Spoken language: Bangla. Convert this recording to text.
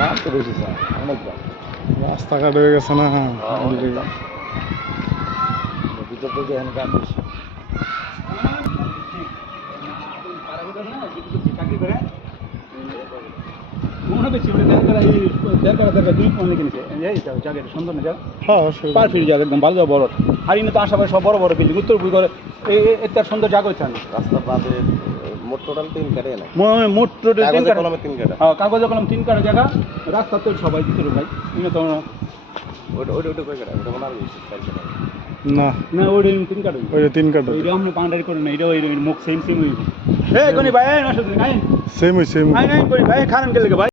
দাম তো বেশি স্যার, অনেক দাম। রাস্তাঘাট হয়ে গেছে না। অনেক দাম। ভিতর থেকে এখানে দাম বেশি। চাকরি করে মনে বেশি ওটা দেখা দুই পয়েন্ট কিনেছে জায়গাটা সুন্দর না জায়গা হ্যাঁ পারফেক্ট জায়গা একদম ভালো বড় আর ইনি তো আশেপাশে সব বড় বড় বিল্ডিং উত্তর পুরী করে এত সুন্দর জায়গা হচ্ছে না রাস্তা বাদে মোট টোটাল 3 কাটে না। মোট টোটাল কাগজে কলমে 3 কাটা। হ্যাঁ কাগজে কলম 3 কাটা জায়গা রাস্তা তো সবাই ভিতরে ভাই ইনি তো ওটা কয় কাটা? ওটা মনে হয় বেশি, 4 কাটা। না, না ওই 3 কাটা ওই 3 কাটা এইটা আমরা পান্ডারি করে না এটা ওই মুখ সেম হইবে কোনি ভাই নষ্ট নাই সেম নাই কোনি ভাই খারাপ গেলে ভাই